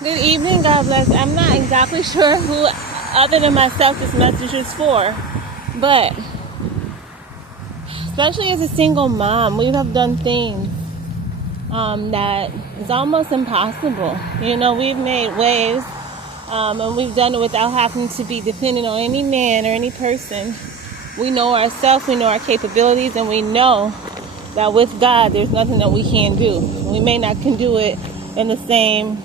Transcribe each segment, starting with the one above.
Good evening, God bless. I'm not exactly sure who, other than myself, this message is for, but especially as a single mom, we have done things that is almost impossible. We've made waves, and we've done it without having to be dependent on any man or any person. We know ourselves, we know our capabilities, and we know that with God, there's nothing that we can't do. We may not can do it in the same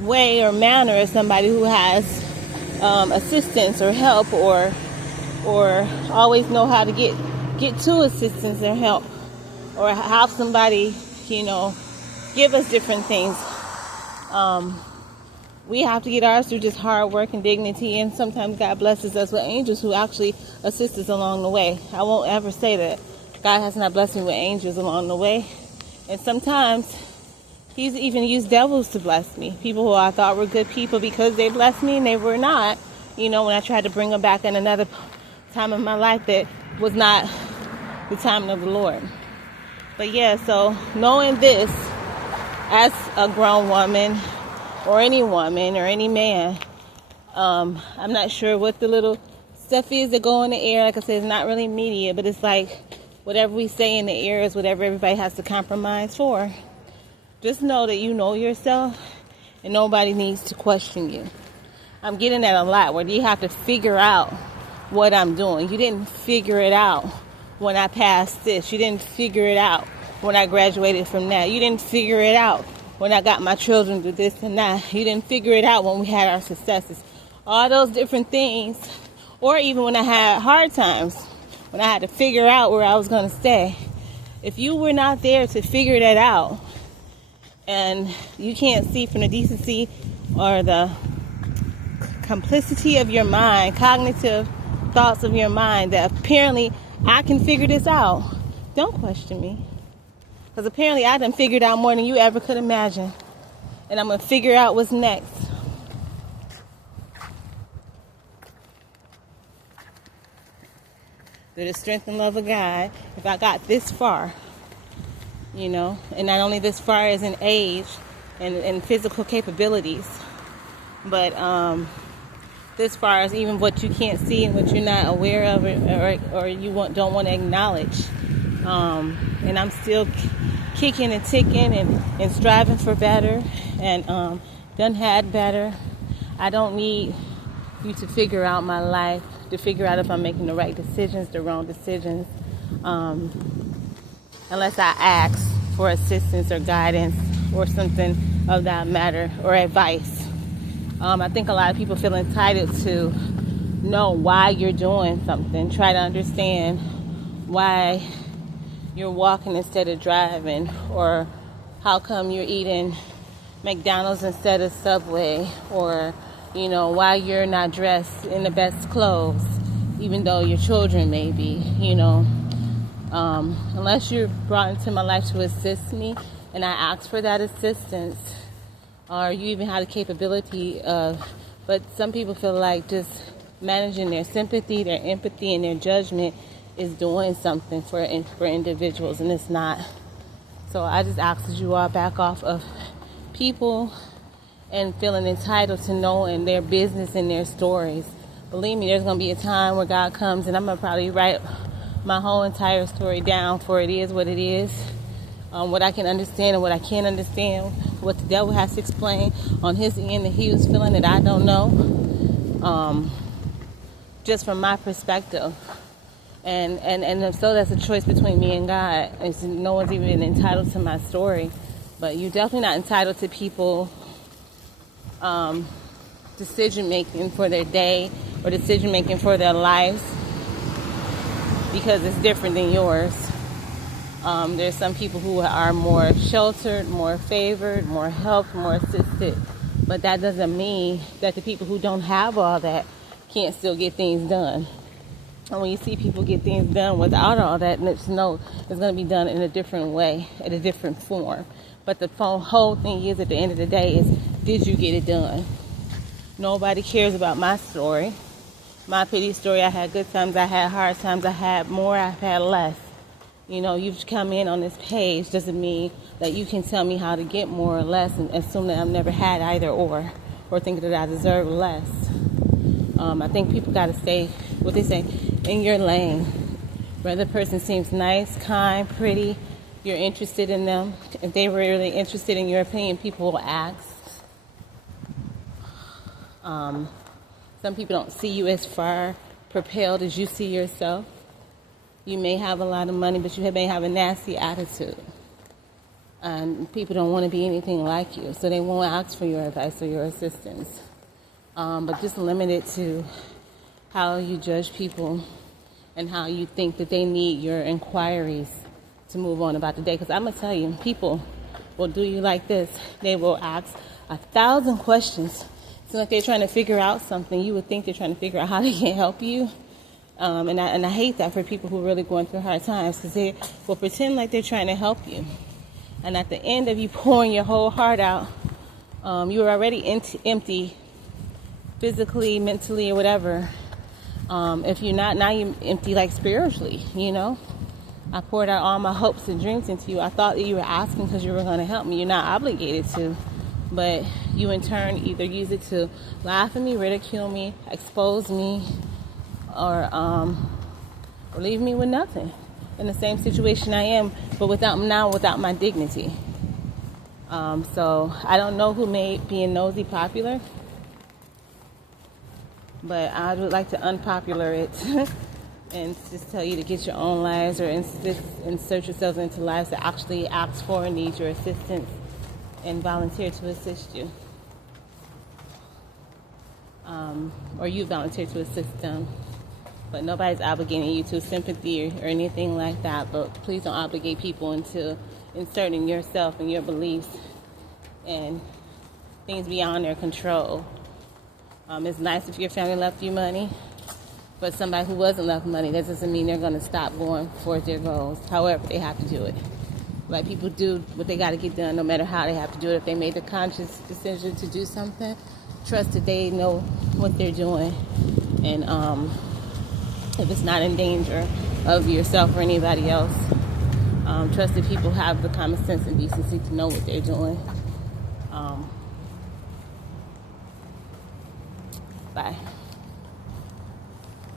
way or manner as somebody who has assistance or help, or always know how to get to assistance or help, or have somebody give us different things. We have to get ours through just hard work and dignity, and sometimes God blesses us with angels who actually assist us along the way. I won't ever say that God has not blessed me with angels along the way, and sometimes He's even used devils to bless me. People who I thought were good people because they blessed me and they were not. When I tried to bring them back in another time of my life that was not the timing of the Lord. But yeah, so knowing this as a grown woman or any woman or any man, I'm not sure what the little stuff is that go in the air. Like I said, it's not really media, but it's like whatever we say in the air is whatever everybody has to compromise for. Just know that you know yourself and nobody needs to question you. I'm getting that a lot, where you have to figure out what I'm doing. You didn't figure it out when I passed this. You didn't figure it out when I graduated from that. You didn't figure it out when I got my children to this and that. You didn't figure it out when we had our successes. All those different things, or even when I had hard times, when I had to figure out where I was going to stay. If you were not there to figure that out, and you can't see from the decency or the complicity of your mind, cognitive thoughts of your mind, that apparently I can figure this out, don't question me. Because apparently I done figured out more than you ever could imagine. And I'm going to figure out what's next. Through the strength and love of God, if I got this far, and not only this far as in age and physical capabilities, but this far as even what you can't see and what you're not aware of, or you don't want to acknowledge. And I'm still kicking and ticking and striving for better, and done had better. I don't need you to figure out my life, to figure out if I'm making the right decisions, the wrong decisions, unless I ask for assistance or guidance or something of that matter, or advice. I think a lot of people feel entitled to know why you're doing something, try to understand why you're walking instead of driving, or how come you're eating McDonald's instead of Subway, or why you're not dressed in the best clothes even though your children may be. Unless you're brought into my life to assist me and I ask for that assistance, or you even have the capability of, but some people feel like just managing their sympathy, their empathy, and their judgment is doing something for individuals, and it's not. So I just ask that you all back off of people and feeling entitled to knowing their business and their stories. Believe me, there's going to be a time where God comes and I'm going to probably write my whole entire story down, for it is what it is. What I can understand and what I can't understand, what the devil has to explain on his end that he was feeling that I don't know, just from my perspective. And so that's a choice between me and God. No one's even entitled to my story, but you're definitely not entitled to people decision making for their day or decision making for their lives, because it's different than yours. There's some people who are more sheltered, more favored, more helped, more assisted. But that doesn't mean that the people who don't have all that can't still get things done. And when you see people get things done without all that, let's know it's going to be done in a different way, in a different form. But the whole thing is, at the end of the day, is, did you get it done? Nobody cares about my story. My pity story. I had good times, I had hard times, I had more, I've had less. You know, you've come in on this page doesn't mean that you can tell me how to get more or less and assume that I've never had either or think that I deserve less. I think people got to stay, what they say, in your lane. Whether the person seems nice, kind, pretty, you're interested in them. If they were really interested in your opinion, people will ask. Some people don't see you as far propelled as you see yourself. You may have a lot of money, but you may have a nasty attitude. And people don't want to be anything like you, so they won't ask for your advice or your assistance. But just limit it to how you judge people and how you think that they need your inquiries to move on about the day. Because I'm going to tell you, people will do you like this. They will ask 1,000 questions. It's like they're trying to figure out something. You would think they're trying to figure out how they can help you. And I hate that for people who are really going through hard times, because they will pretend like they're trying to help you. And at the end of you pouring your whole heart out, you are already empty, physically, mentally, or whatever. If you're not, now you're empty, like spiritually, you know. I poured out all my hopes and dreams into you. I thought that you were asking because you were going to help me. You're not obligated to. But you in turn either use it to laugh at me, ridicule me, expose me, or leave me with nothing. In the same situation I am, but without my dignity. So I don't know who made being nosy popular, but I would like to unpopular it and just tell you to get your own lives, or insert yourselves into lives that actually ask for and need your assistance and volunteer to assist you. Or you volunteer to assist them. But nobody's obligating you to sympathy or anything like that. But please don't obligate people into inserting yourself and your beliefs and things beyond their control. It's nice if your family left you money, but somebody who wasn't left money, that doesn't mean they're going to stop going for their goals. However, they have to do it. Like, people do what they got to get done, no matter how they have to do it. If they made the conscious decision to do something, trust that they know what they're doing. And if it's not in danger of yourself or anybody else, trust that people have the common sense and decency to know what they're doing. Bye.